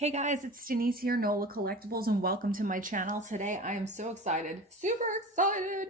Hey guys, it's Denise here, NOLA Collectibles, and welcome to my channel. Today I am so excited, super excited,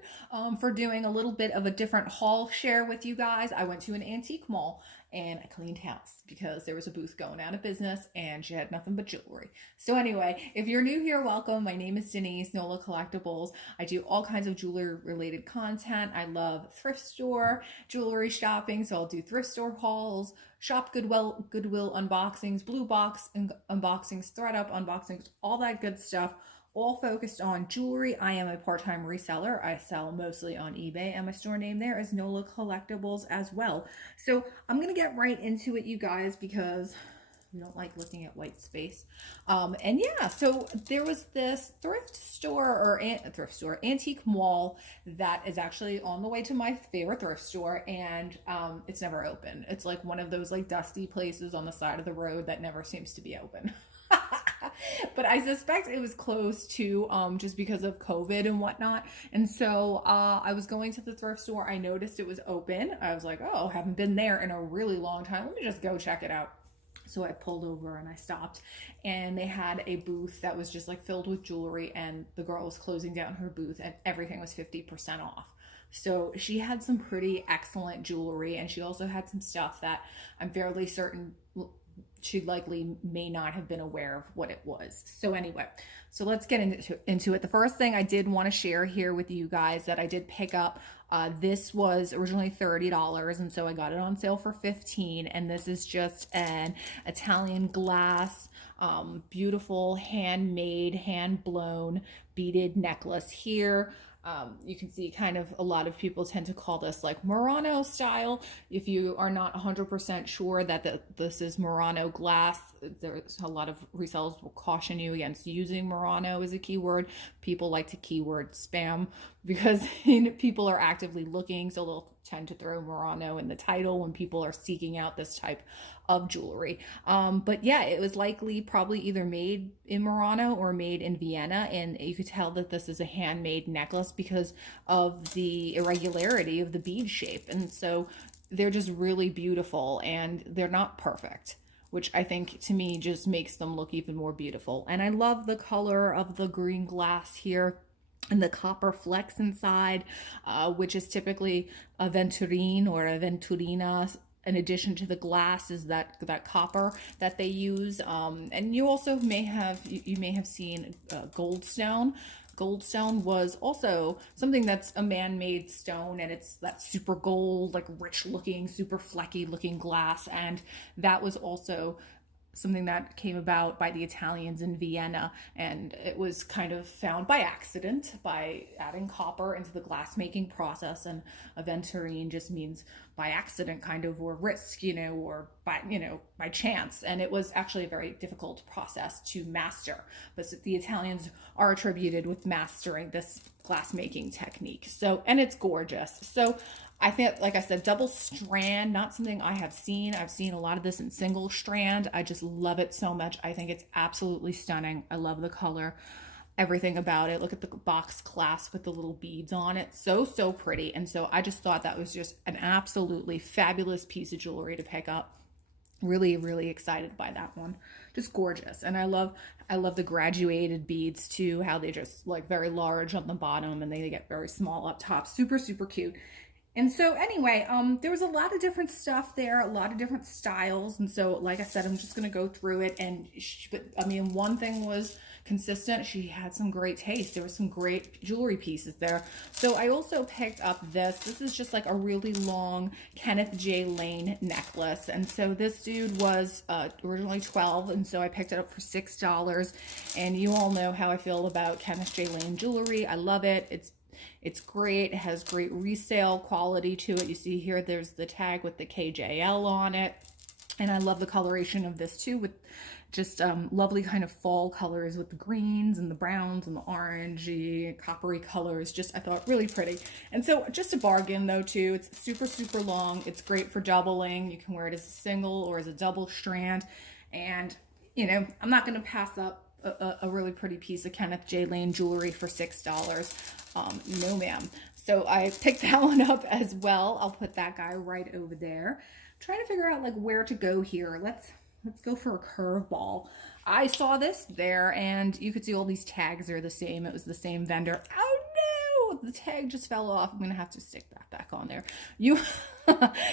for doing a little bit of a different haul share with you guys. I went to an antique mall and I cleaned house because there was a booth going out of business and she had nothing but jewelry. So anyway, if you're new here, welcome. My name is Denise, NOLA Collectibles. I do all kinds of jewelry related content. I love thrift store, jewelry shopping, so I'll do thrift store hauls, shop Goodwill unboxings, blue box unboxings, ThredUp unboxings, all that good stuff, all focused on jewelry. I am a part-time reseller. I sell mostly on eBay, and my store name there is NOLA Collectibles as well. So I'm gonna get right into it, you guys, because we don't like looking at white space. And yeah, so there was this antique mall that is actually on the way to my favorite thrift store, and it's never open. It's like one of those like dusty places on the side of the road that never seems to be open. But I suspect it was closed too, just because of COVID and whatnot. And so I was going to the thrift store. I noticed it was open. I was like, oh, haven't been there in a really long time. Let me just go check it out. So I pulled over and I stopped, and they had a booth that was just like filled with jewelry, and the girl was closing down her booth and everything was 50% off. So she had some pretty excellent jewelry, and she also had some stuff that I'm fairly certain she likely may not have been aware of what it was. So anyway, so let's get into it. The first thing I did want to share here with you guys that I did pick up, this was originally $30, and so I got it on sale for $15, and this is just an Italian glass, beautiful handmade, hand-blown beaded necklace here. You can see kind of a lot of people tend to call this like Murano style. If you are not 100% sure that this is Murano glass, there's a lot of resellers will caution you against using Murano as a keyword. People like to keyword spam because people are actively looking, so they'll tend to throw Murano in the title when people are seeking out this type of jewelry. But yeah, it was likely probably either made in Murano or made in Vienna, and you could tell that this is a handmade necklace because of the irregularity of the bead shape. And so they're just really beautiful, and they're not perfect, which I think to me just makes them look even more beautiful. And I love the color of the green glass here and the copper flecks inside, which is typically a venturine or a venturina. In addition to the glass is that copper that they use, and you also may have seen goldstone. Goldstone was also something that's a man-made stone, and it's that super gold, like rich looking, super flecky looking glass, and that was also something that came about by the Italians in Vienna, and it was kind of found by accident by adding copper into the glass making process. And aventurine just means by accident kind of, or risk, or by chance. And it was actually a very difficult process to master, but the Italians are attributed with mastering this glass making technique. So, and it's gorgeous. So I think, like I said, double strand, not something I have seen. I've seen a lot of this in single strand. I just love it so much. I think it's absolutely stunning. I love the color, everything about it. Look at the box clasp with the little beads on it. So, so pretty. And so I just thought that was just an absolutely fabulous piece of jewelry to pick up. Really, really excited by that one. Just gorgeous. And I love the graduated beads too, how they just like very large on the bottom and they get very small up top. Super, super cute. And so anyway, there was a lot of different stuff there, a lot of different styles. And so, like I said, I'm just going to go through it. And but I mean, one thing was consistent. She had some great taste. There was some great jewelry pieces there. So I also picked up this. This is just like a really long Kenneth J. Lane necklace. And so this dude was originally $12. And so I picked it up for $6. And you all know how I feel about Kenneth J. Lane jewelry. I love it. It's great. It has great resale quality to it. You see here, there's the tag with the KJL on it. And I love the coloration of this too, with just lovely kind of fall colors with the greens and the browns and the orangey, coppery colors. Just, I thought, really pretty. And so just a bargain though too. It's super, super long. It's great for doubling. You can wear it as a single or as a double strand. And, I'm not going to pass up a really pretty piece of Kenneth J. Lane jewelry for $6. No ma'am. So I picked that one up as well. I'll put that guy right over there. I'm trying to figure out like where to go here. Let's let's go for a curveball. I saw this there, and you could see all these tags are the same. It was the same vendor. Oh no, the tag just fell off. I'm gonna have to stick that back on there. You,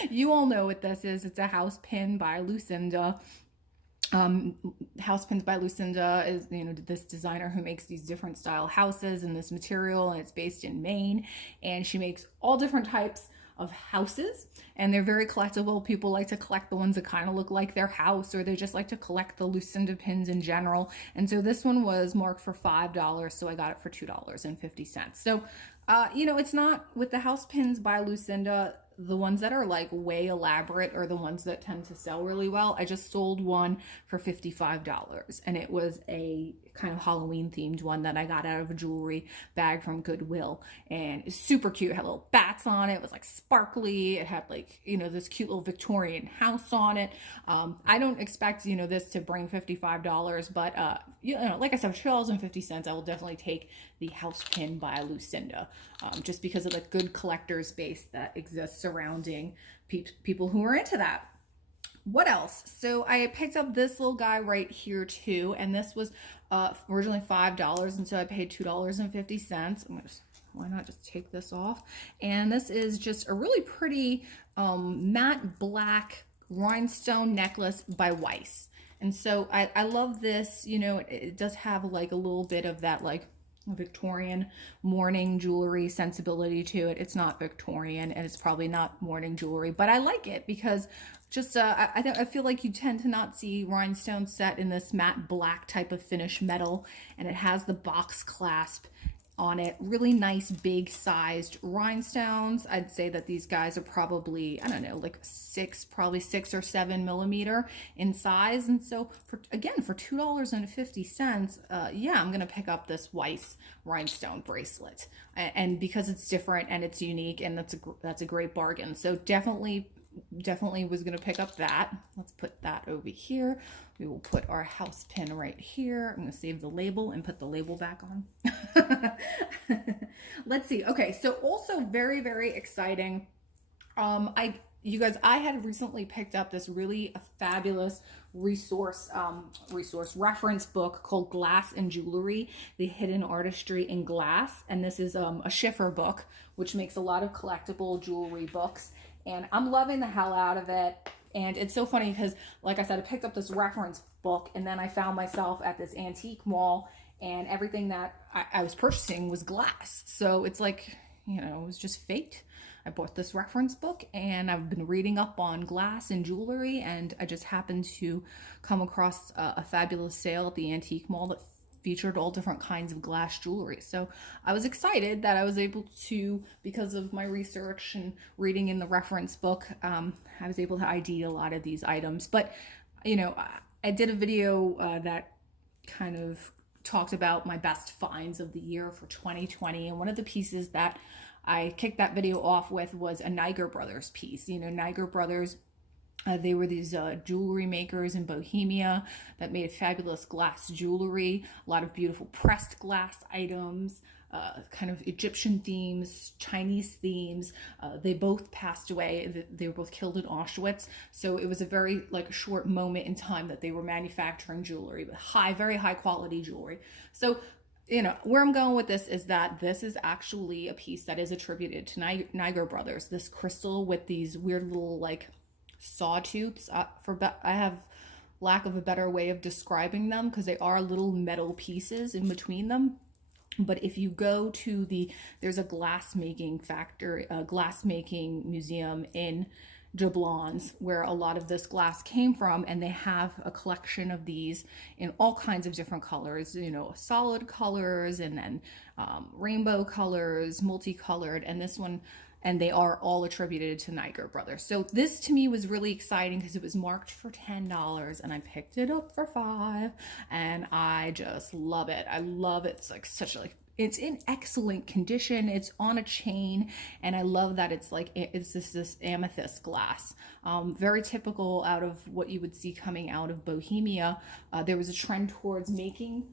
you all know what this is. It's a house pin by Lucinda. House Pins by Lucinda is, you know, this designer who makes these different style houses in this material, and it's based in Maine, and she makes all different types of houses, and they're very collectible. People like to collect the ones that kind of look like their house, or they just like to collect the Lucinda pins in general. And so this one was marked for $5, so I got it for $2.50. So you know, it's not with the house pins by Lucinda, the ones that are like way elaborate are the ones that tend to sell really well. I just sold one for $55, and it was a kind of Halloween themed one that I got out of a jewelry bag from Goodwill, and it's super cute. It had little bats on it. It was like sparkly. It had like, you know, this cute little Victorian house on it. I don't expect, you know, this to bring $55, but you know, like I said, $2.50, I will definitely take the house pin by Lucinda, just because of the good collector's base that exists surrounding people who are into that. What else? So I picked up this little guy right here too, and this was originally $5, and so I paid $2.50. I'm gonna just, why not just take this off? And this is just a really pretty matte black rhinestone necklace by Weiss. And so I love this. You know, it does have like a little bit of that like Victorian morning jewelry sensibility to it. It's not Victorian, and it's probably not morning jewelry, but I like it because just I feel like you tend to not see rhinestones set in this matte black type of finish metal, and it has the box clasp on it. Really nice big sized rhinestones. I'd say that these guys are probably, I don't know, like probably 6 or 7 millimeter in size. And so for $2.50, yeah, I'm gonna pick up this Weiss rhinestone bracelet, and because it's different and it's unique, and that's a great bargain. So definitely was going to pick up that. Let's put that over here. We will put our house pin right here. I'm going to save the label and put the label back on. Let's see. Okay, so also very, very exciting. You guys, I had recently picked up this really fabulous reference book called Glass and Jewelry, The Hidden Artistry in Glass. And this is a Schiffer book, which makes a lot of collectible jewelry books. And I'm loving the hell out of it. And it's so funny because, like I said, I picked up this reference book, and then I found myself at this antique mall, and everything that I was purchasing was glass. So it's like, you know, it was just fate. I bought this reference book, and I've been reading up on glass and jewelry, and I just happened to come across a fabulous sale at the antique mall that featured all different kinds of glass jewelry. So I was excited that I was able to, because of my research and reading in the reference book, I was able to ID a lot of these items. But, you know, I did a video that kind of talked about my best finds of the year for 2020. And one of the pieces that I kicked that video off with was a Niger Brothers piece. You know, Niger Brothers, they were these jewelry makers in Bohemia that made fabulous glass jewelry, a lot of beautiful pressed glass items, kind of Egyptian themes, Chinese themes. They both passed away. They were both killed in Auschwitz. So it was a very like short moment in time that they were manufacturing jewelry, but very high quality jewelry. So, you know, where I'm going with this is that this is actually a piece that is attributed to Niger Brothers. This crystal with these weird little like sawtooths. I have lack of a better way of describing them because they are little metal pieces in between them. But if you go to there's a glass making museum in Jablon's where a lot of this glass came from, and they have a collection of these in all kinds of different colors, you know, solid colors, and then rainbow colors, multicolored, and this one, and they are all attributed to Niger Brothers. So this to me was really exciting because it was marked for $10, and I picked it up for $5, and I just love it. I love it. It's like it's in excellent condition. It's on a chain, and I love that it's this amethyst glass. Very typical out of what you would see coming out of Bohemia. There was a trend towards making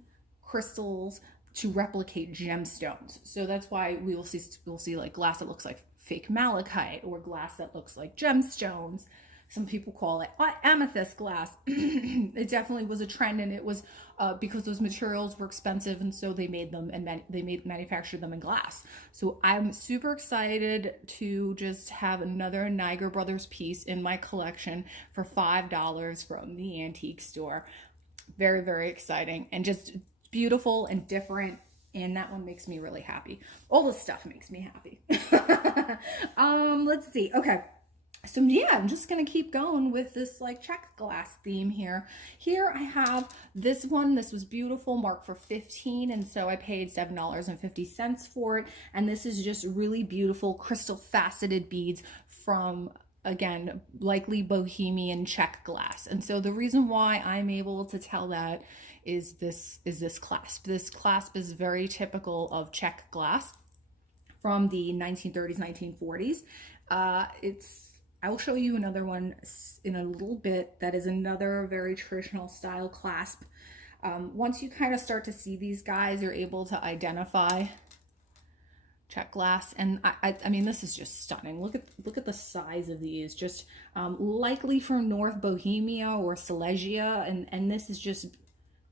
crystals to replicate gemstones. So that's why we'll see like glass that looks like fake malachite, or glass that looks like gemstones. some people call it amethyst glass. It definitely was a trend, and it was because those materials were expensive, and so they made them and manufactured them in glass. So I'm super excited to just have another Niagara Brothers piece in my collection for $5 from the antique store. Very, very exciting, and just beautiful and different. And that one makes me really happy. All this stuff makes me happy. Let's see. Okay. So yeah, I'm just going to keep going with this like check glass theme here. Here I have this one. This was beautiful, marked for 15, and so I paid $7.50 for it. And this is just really beautiful crystal faceted beads from, again, likely Bohemian check glass. And so the reason why I'm able to tell that is this clasp. This clasp is very typical of check glass from the 1930s, 1940s. I will show you another one in a little bit that is another very traditional style clasp. Once you kind of start to see these guys, you're able to identify check glass. And I mean, this is just stunning. Look at the size of these. Just likely from North Bohemia or Silesia, and this is just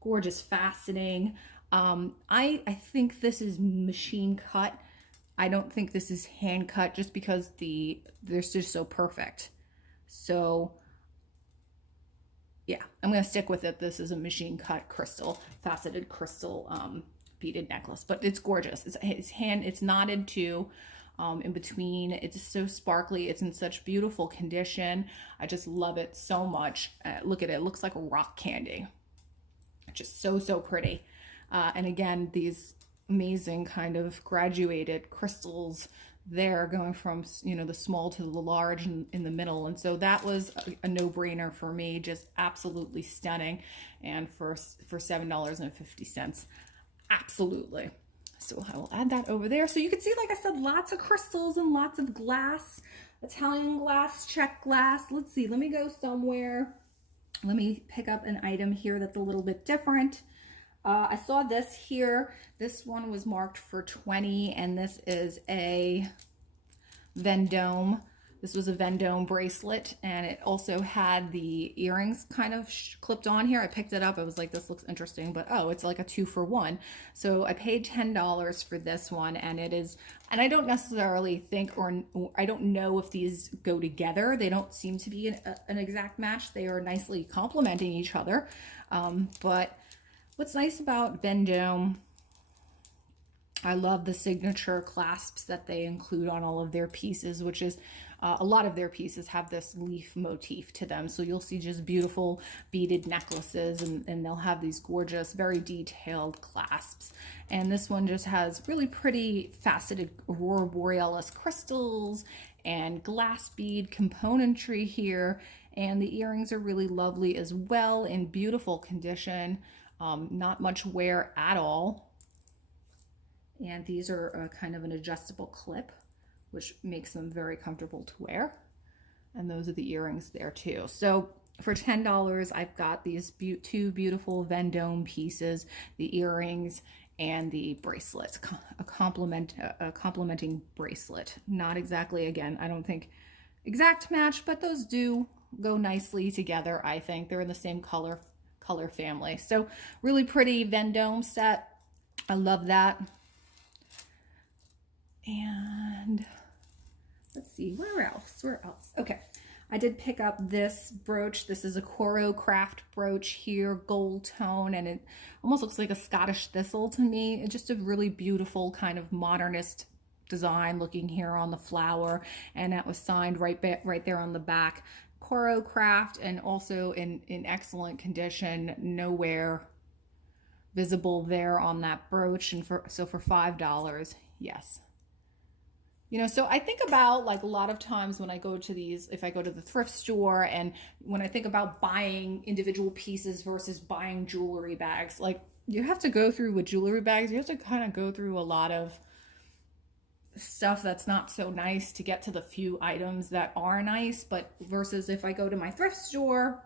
gorgeous, faceting. I think this is machine cut. I don't think this is hand cut, just because they're just so perfect. So yeah, I'm gonna stick with it. This is a machine cut crystal, faceted crystal beaded necklace, but it's gorgeous. It's knotted too. In between, it's so sparkly. It's in such beautiful condition. I just love it so much. Look at it. It looks like rock candy. Just so pretty. And again, these amazing kind of graduated crystals there, going from, you know, the small to the large in the middle. And so that was a no-brainer for me. Just absolutely stunning. And for $7.50, absolutely. So I will add that over there. So you can see, like I said, lots of crystals and lots of glass, Italian glass, check glass. Let's see, let me go somewhere. Let me pick up an item here that's a little bit different. I saw this here. This one was marked for 20, and this is a Vendome. This was a Vendome bracelet, and it also had the earrings kind of clipped on here. I picked it up. I was like, this looks interesting, but oh, it's like a 2-for-1. So I paid $10 for this one, and it is, and I don't necessarily think, or I don't know if these go together. They don't seem to be an exact match. They are nicely complementing each other. But what's nice about Vendome, I love the signature clasps that they include on all of their pieces, which is a lot of their pieces have this leaf motif to them. So you'll see just beautiful beaded necklaces, and they'll have these gorgeous, very detailed clasps. And this one just has really pretty faceted Aurora Borealis crystals and glass bead componentry here. And the earrings are really lovely as well, in beautiful condition. Not much wear at all. And these are kind of an adjustable clip, which makes them very comfortable to wear. And those are the earrings there too. So for $10, I've got these two beautiful Vendome pieces, the earrings and the bracelets, a complementing bracelet. Not exactly, again, I don't think exact match, but those do go nicely together. I think they're in the same color family. So really pretty Vendome set. I love that. And let's see, where else? Okay, I did pick up this brooch. This is a Coro Craft brooch here, gold tone, and it almost looks like a Scottish thistle to me. It's just a really beautiful kind of modernist design looking here on the flower, and that was signed right there on the back. Coro Craft, and also in excellent condition, no wear visible there on that brooch. And for $5, yes. You know, so I think about, like, a lot of times when I go to these, if I go to the thrift store, and when I think about buying individual pieces versus buying jewelry bags, like, you have to go through with jewelry bags, you have to kind of go through a lot of stuff that's not so nice to get to the few items that are nice. But versus if I go to my thrift store,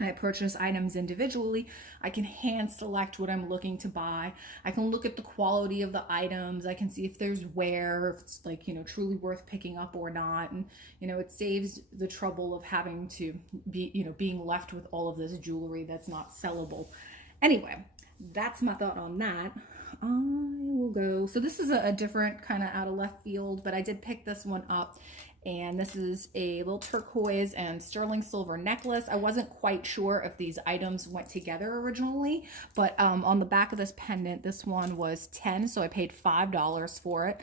I purchase items individually. I can hand select what I'm looking to buy. I can look at the quality of the items. I can see if there's wear, if it's like, truly worth picking up or not. And, it saves the trouble of having to be, being left with all of this jewelry that's not sellable. Anyway, that's my thought on that. I will go. So this is a different kind of out of left field, but I did pick this one up. And this is a little turquoise and sterling silver necklace. I wasn't quite sure if these items went together originally, but on the back of this pendant, this one was $10, so I paid $5 for it.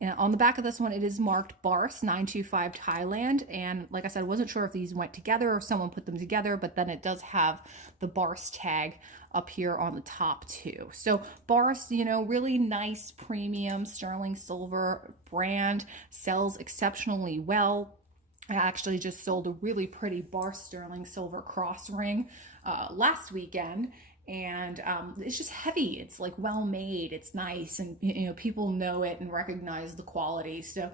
And on the back of this one, it is marked Bars 925 Thailand. And like I said, I wasn't sure if these went together or if someone put them together, but then it does have the Bars tag up here on the top too. So Bars, really nice premium sterling silver brand, sells exceptionally well. I actually just sold a really pretty Bars sterling silver cross ring last weekend. And it's just heavy. It's like well made. It's nice, and people know it and recognize the quality. So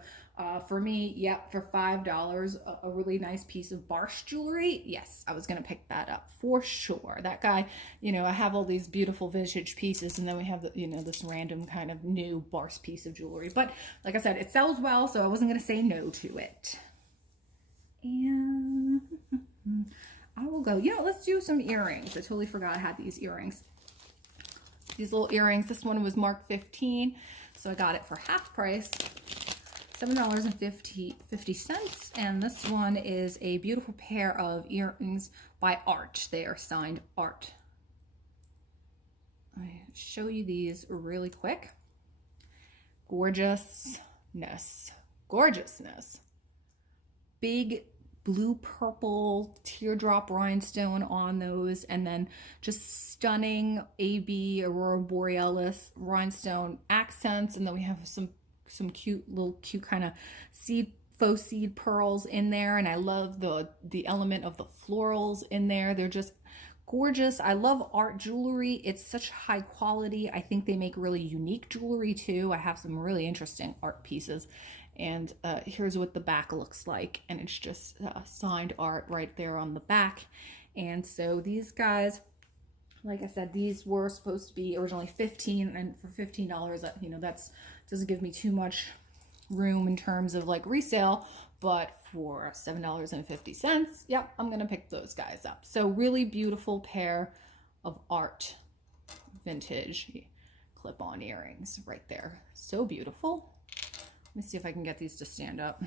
for me, yep, for $5, a really nice piece of Barsh jewelry. Yes, I was gonna pick that up for sure. That guy, I have all these beautiful vintage pieces, and then we have this random kind of new Barsh piece of jewelry. But like I said, it sells well, so I wasn't gonna say no to it. And I will go, let's do some earrings. I totally forgot I had these earrings. These little earrings, this one was marked 15, so I got it for half price, $7.50. And this one is a beautiful pair of earrings by Art. They are signed Art. I show you these really quick. Gorgeousness. Gorgeousness. Big blue purple teardrop rhinestone on those, and then just stunning AB Aurora Borealis rhinestone accents. And then we have some cute kind of faux seed pearls in there, and I love the element of the florals in there. They're just gorgeous. I love Art jewelry. It's such high quality. I think they make really unique jewelry too. I have some really interesting art pieces. And here's what the back looks like. And it's just signed Art right there on the back. And so these guys, like I said, these were supposed to be originally $15, and for $15, that's doesn't give me too much room in terms of like resale. But for $7.50, yep, I'm gonna pick those guys up. So really beautiful pair of Art vintage clip-on earrings right there. So beautiful. Let me see if I can get these to stand up.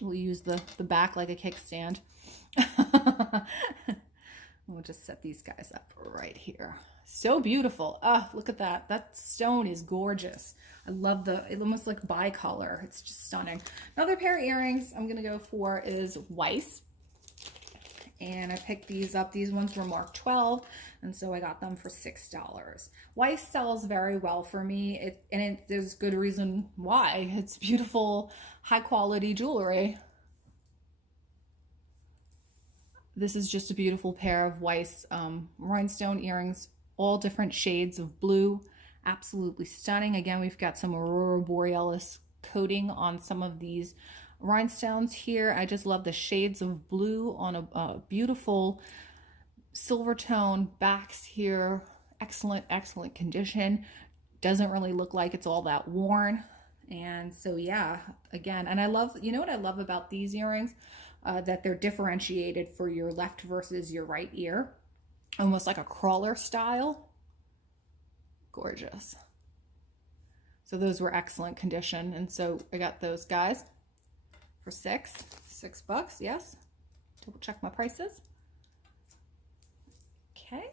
We'll use the back like a kickstand. We'll just set these guys up right here. So beautiful. Oh, look at that. That stone is gorgeous. I love it almost like bicolor. It's just stunning. Another pair of earrings I'm going to go for is Weiss. And I picked these up. These ones were marked 12, and so I got them for $6. Weiss sells very well for me, there's good reason why. It's beautiful, high quality jewelry. This is just a beautiful pair of Weiss rhinestone earrings, all different shades of blue. Absolutely stunning. Again, we've got some Aurora Borealis coating on some of these rhinestones here. I just love the shades of blue on a beautiful silver tone backs here. Excellent condition. Doesn't really look like it's all that worn. And so yeah, again, and I love, what I love about these earrings, that they're differentiated for your left versus your right ear, almost like a crawler style. Gorgeous. So those were excellent condition, and so I got those guys for $6. Yes, double check my prices. Okay.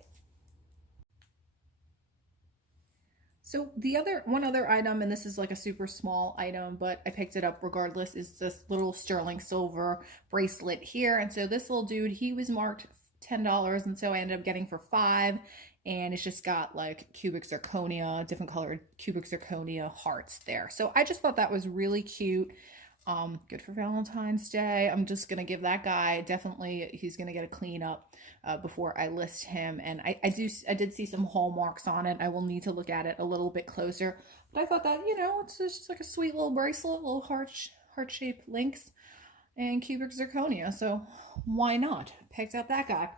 So one other item, and this is like a super small item, but I picked it up regardless, is this little sterling silver bracelet here. And so this little dude, he was marked $10, and so I ended up getting for $5. And it's just got like cubic zirconia, different colored cubic zirconia hearts there. So I just thought that was really cute. Good for Valentine's Day. I'm just gonna give that guy, definitely he's gonna get a clean up before I list him. And I did see some hallmarks on it. I will need to look at it a little bit closer, but I thought that, it's just like a sweet little bracelet, little heart-shaped links. and cubic zirconia. So why not? Picked up that guy.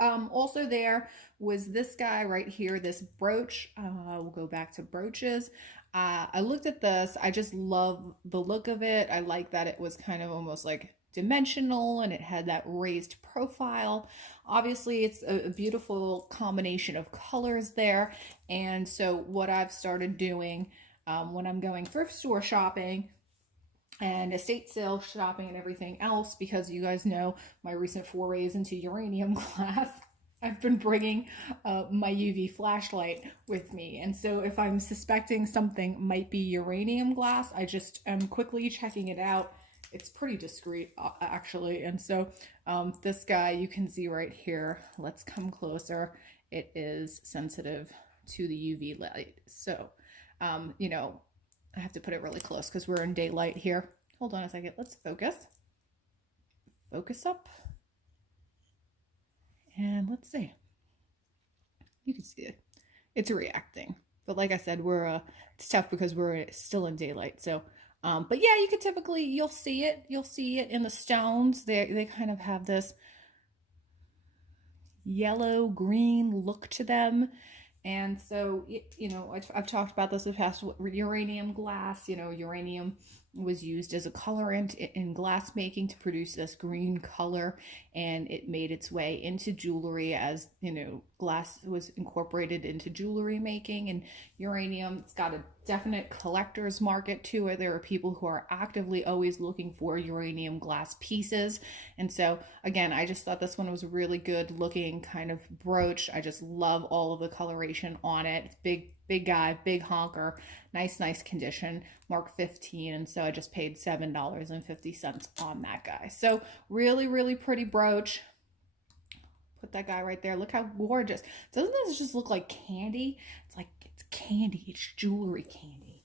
Also there was this guy right here, this brooch. We'll go back to brooches. I looked at this. I just love the look of it. I like that it was kind of almost like dimensional and it had that raised profile. Obviously, it's a beautiful combination of colors there. And so what I've started doing when I'm going thrift store shopping and estate sale shopping and everything else, because you guys know my recent forays into uranium glass, I've been bringing my UV flashlight with me. And so if I'm suspecting something might be uranium glass, I just am quickly checking it out. It's pretty discreet actually. And so this guy you can see right here, let's come closer. It is sensitive to the UV light. So, you know, I have to put it really close because we're in daylight here. Hold on a second. Let's focus. Focus up. And let's see. You can see it. It's reacting. But like I said, it's tough because we're still in daylight. So, but yeah, you could typically, you'll see it. You'll see it in the stones. They kind of have this yellow green look to them. And so, you know, I've talked about this in the past, uranium glass, you know, uranium was used as a colorant in glass making to produce this green color, and it made its way into jewelry as, you know, glass was incorporated into jewelry making. And uranium, it's got a definite collector's market to it. There are people who are actively always looking for uranium glass pieces. And so again, I just thought this one was a really good looking kind of brooch. I just love all of the coloration on it. It's big guy, big honker, nice condition, Mark 15. And so I just paid $7.50 on that guy. So really pretty brooch. Put that guy right there. Look how gorgeous. Doesn't this just look like candy? It's like, it's candy. It's jewelry candy.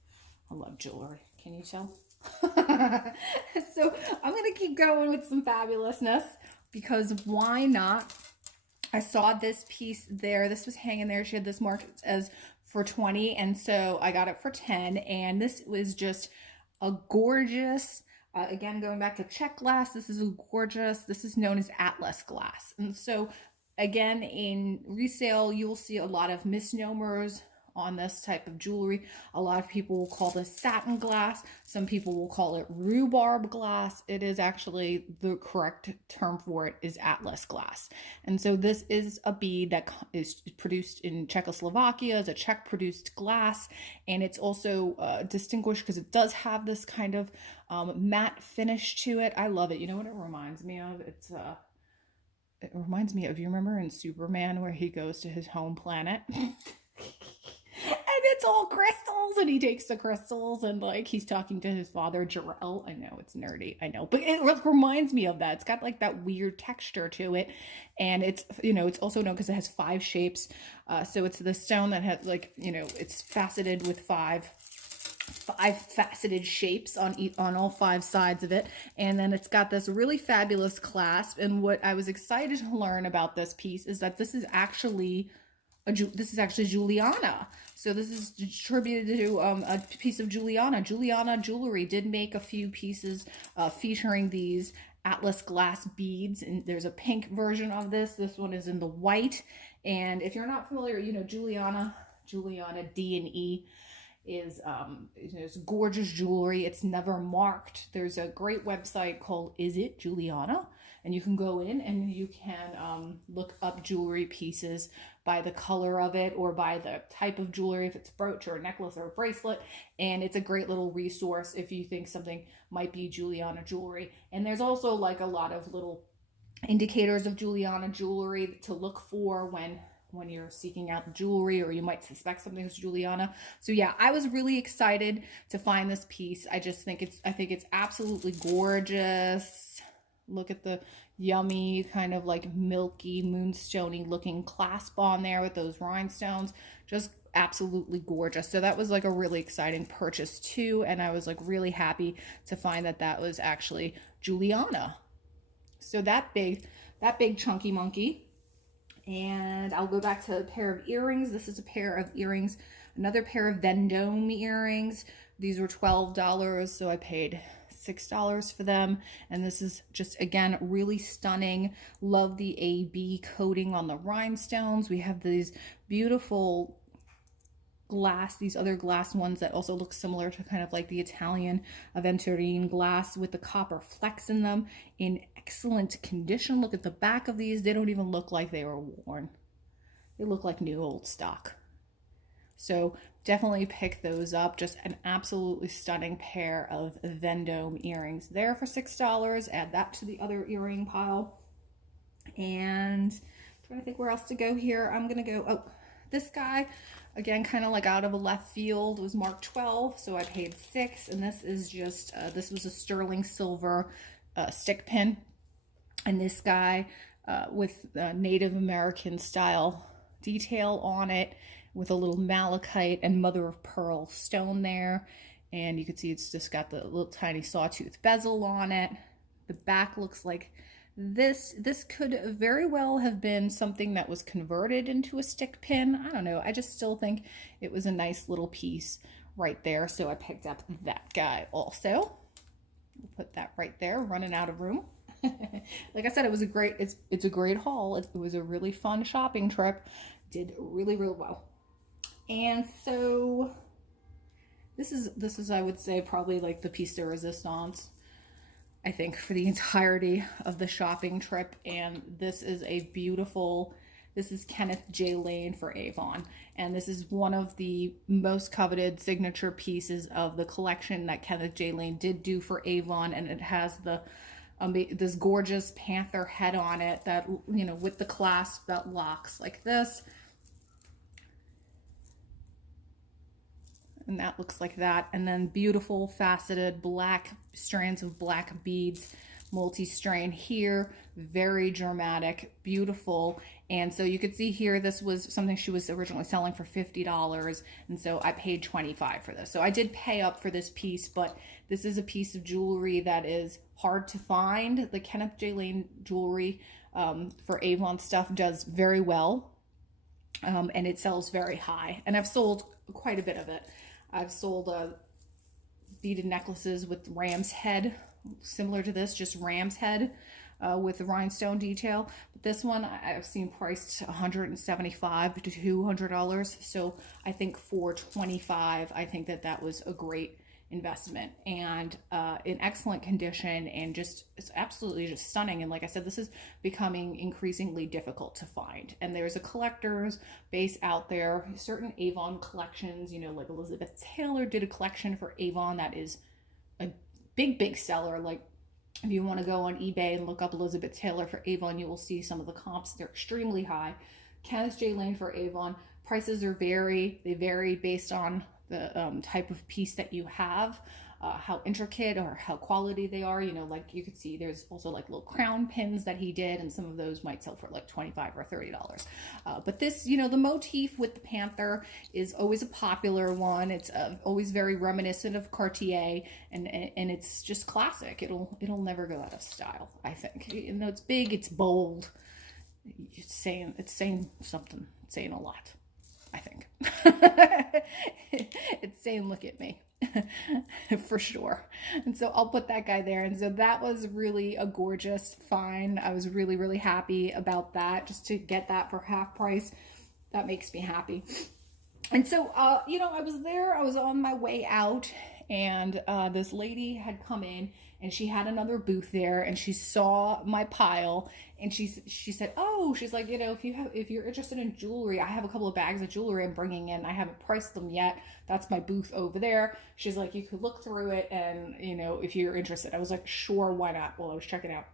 I love jewelry. Can you tell? So I'm going to keep going with some fabulousness because why not? I saw this piece there. This was hanging there. She had this marked as for 20, and so I got it for 10, and this was just a gorgeous, again, going back to check glass, this is a gorgeous, this is known as Atlas glass. And so again, in resale, you'll see a lot of misnomers on this type of jewelry. A lot of people will call this satin glass. Some people will call it rhubarb glass. It is actually, the correct term for it is Atlas glass. And so this is a bead that is produced in Czechoslovakia, as a Czech produced glass. And it's also distinguished because it does have this kind of matte finish to it. I love it. You know what it reminds me of? It reminds me of, you remember in Superman where he goes to his home planet? And it's all crystals, and he takes the crystals and like he's talking to his father Jor-El. I know it's nerdy, I know, but it reminds me of that. It's got like that weird texture to it, and it's, you know, it's also known because it has 5 shapes. So it's the stone that has, like, you know, it's faceted with five faceted shapes on all 5 sides of it, and then it's got this really fabulous clasp. And what I was excited to learn about this piece is that this is actually Juliana. So this is attributed to a piece of Juliana. Juliana Jewelry did make a few pieces featuring these Atlas glass beads, and there's a pink version of this. This one is in the white. And if you're not familiar, you know, Juliana D&E is it's gorgeous jewelry. It's never marked. There's a great website called Is It Juliana, and you can go in and you can look up jewelry pieces by the color of it or by the type of jewelry, if it's a brooch or a necklace or a bracelet. And it's a great little resource if you think something might be Juliana jewelry. And there's also like a lot of little indicators of Juliana jewelry to look for when you're seeking out jewelry, or you might suspect something is Juliana. So yeah, I was really excited to find this piece. I think it's absolutely gorgeous. Look at the yummy kind of like milky moonstony looking clasp on there with those rhinestones. Just absolutely gorgeous. So that was like a really exciting purchase too, and I was like really happy to find that that was actually Juliana. So that big chunky monkey. And I'll go back to a pair of earrings. This is a pair of earrings, another pair of Vendome earrings. These were $12, so I paid $6 for them. And this is just, again, really stunning. Love the AB coating on the rhinestones. We have these beautiful glass, these other glass ones that also look similar to kind of like the Italian aventurine glass with the copper flecks in them, in excellent condition. Look at the back of these. They don't even look like they were worn. They look like new old stock. So definitely pick those up. Just an absolutely stunning pair of Vendome earrings there for $6. Add that to the other earring pile. And I'm trying to think where else to go here. I'm gonna go, oh, this guy, again, kind of like out of a left field, was marked 12, so I paid $6. And this is just, this was a sterling silver stick pin. And this guy with Native American style detail on it, with a little malachite and mother of pearl stone there. And you can see it's just got the little tiny sawtooth bezel on it. The back looks like this. This could very well have been something that was converted into a stick pin. I don't know. I just still think it was a nice little piece right there. So I picked up that guy also. We'll put that right there, running out of room. Like I said, it was a great, it's a great haul. It was a really fun shopping trip. Did really, really well. And so this is I would say probably like the piece de resistance, I think, for the entirety of the shopping trip. And this is a beautiful, this is Kenneth J. Lane for Avon. And this is one of the most coveted signature pieces of the collection that Kenneth J. Lane did do for Avon. And it has the this gorgeous panther head on it that, you know, with the clasp that locks like this. And that looks like that. And then beautiful faceted black strands of black beads, multi-strain here, very dramatic, beautiful. And so you could see here, this was something she was originally selling for $50. And so I paid $25 for this. So I did pay up for this piece, but this is a piece of jewelry that is hard to find. The Kenneth J. Lane jewelry for Avon stuff does very well. And it sells very high. And I've sold quite a bit of it. I've sold beaded necklaces with ram's head, similar to this, just ram's head with the rhinestone detail. But this one I've seen priced $175 to $200. So I think for $25, I think that was a great investment, and in excellent condition, and just it's absolutely just stunning. And like I said, this is becoming increasingly difficult to find, and there's a collector's base out there. Certain Avon collections, you know, like Elizabeth Taylor did a collection for Avon that is a big seller. Like if you want to go on eBay and look up Elizabeth Taylor for Avon, you will see some of the comps. They're extremely high. Kenneth J. Lane for Avon, prices are they vary based on the type of piece that you have, how intricate or how quality they are. You know, like you could see there's also like little crown pins that he did, and some of those might sell for like $25 or $30. But this, you know, the motif with the panther is always a popular one. It's always very reminiscent of Cartier, and it's just classic. It'll never go out of style, I think. You know, it's big, it's bold. It's saying something. It's saying a lot, I think. It's saying, look at me. For sure. And so I'll put that guy there. And so that was really a gorgeous find. I was really happy about that, just to get that for half price. That makes me happy. And so, you know, I was there, I was on my way out, and this lady had come in, and she had another booth there, and she saw my pile, and she said, oh, she's like, you know, if you're interested in jewelry, I have a couple of bags of jewelry I'm bringing in. I haven't priced them yet. That's my booth over there. She's like, you could look through it, and, you know, if you're interested. I was like, sure, why not? Well, I was checking out.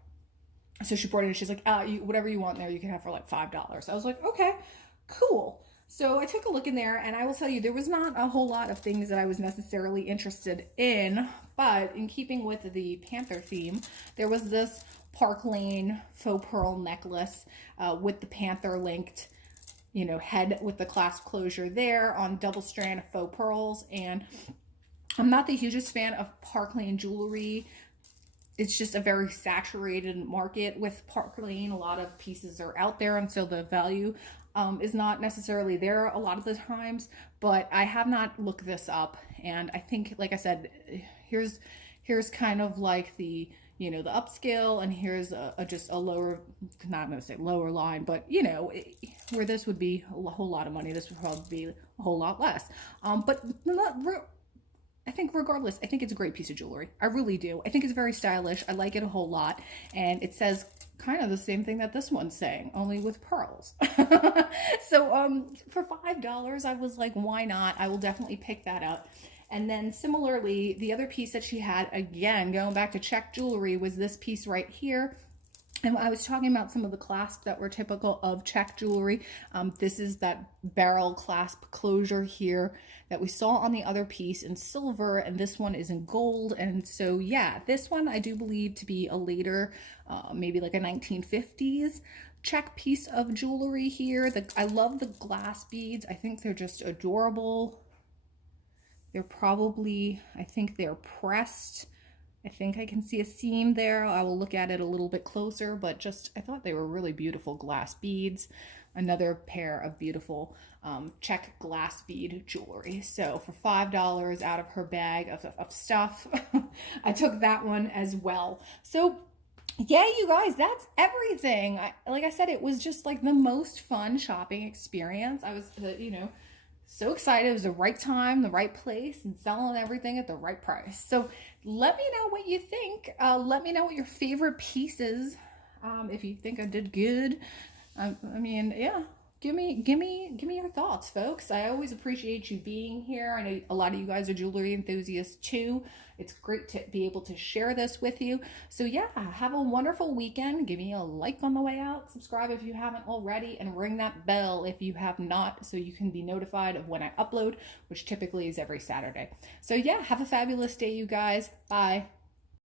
So she brought it in, she's like, whatever you want in there, you can have for like $5. I was like, okay, cool. So I took a look in there, and I will tell you, there was not a whole lot of things that I was necessarily interested in, but in keeping with the Panther theme, there was this Park Lane faux pearl necklace with the Panther linked, you know, head with the clasp closure there on double strand of faux pearls. And I'm not the hugest fan of Park Lane jewelry. It's just a very saturated market with Park Lane. A lot of pieces are out there, and so the value is not necessarily there a lot of the times. But I have not looked this up, and I think, like I said, here's here's kind of like the, you know, the upscale, and here's just a lower, not going to say lower line, but you know, where this would be a whole lot of money, this would probably be a whole lot less. But not, I think regardless, I think it's a great piece of jewelry. I really do. I think it's very stylish. I like it a whole lot. And it says kind of the same thing that this one's saying, only with pearls. So for $5, I was like, why not? I will definitely pick that up. And then similarly, the other piece that she had, again, going back to check jewelry, was this piece right here. And I was talking about some of the clasps that were typical of check jewelry. This is that barrel clasp closure here that we saw on the other piece in silver, and this one is in gold. And so, yeah, this one I do believe to be a later, maybe like a 1950s check piece of jewelry here. I love the glass beads. I think they're just adorable. They're probably, I think they're pressed. I think I can see a seam there. I will look at it a little bit closer, but just, I thought they were really beautiful glass beads. Another pair of beautiful check glass bead jewelry. So for $5 out of her bag of stuff, I took that one as well. So yeah, you guys, that's everything. Like I said, it was just like the most fun shopping experience. I was, you know, so excited. It was the right time, the right place, and selling everything at the right price. So let me know what you think. Let me know what your favorite pieces, if you think I did good. I mean, yeah, give me your thoughts, folks. I always appreciate you being here. I know a lot of you guys are jewelry enthusiasts too. It's great to be able to share this with you. So yeah, have a wonderful weekend. Give me a like on the way out. Subscribe if you haven't already, and ring that bell if you have not, so you can be notified of when I upload, which typically is every Saturday. So yeah, have a fabulous day, you guys. Bye.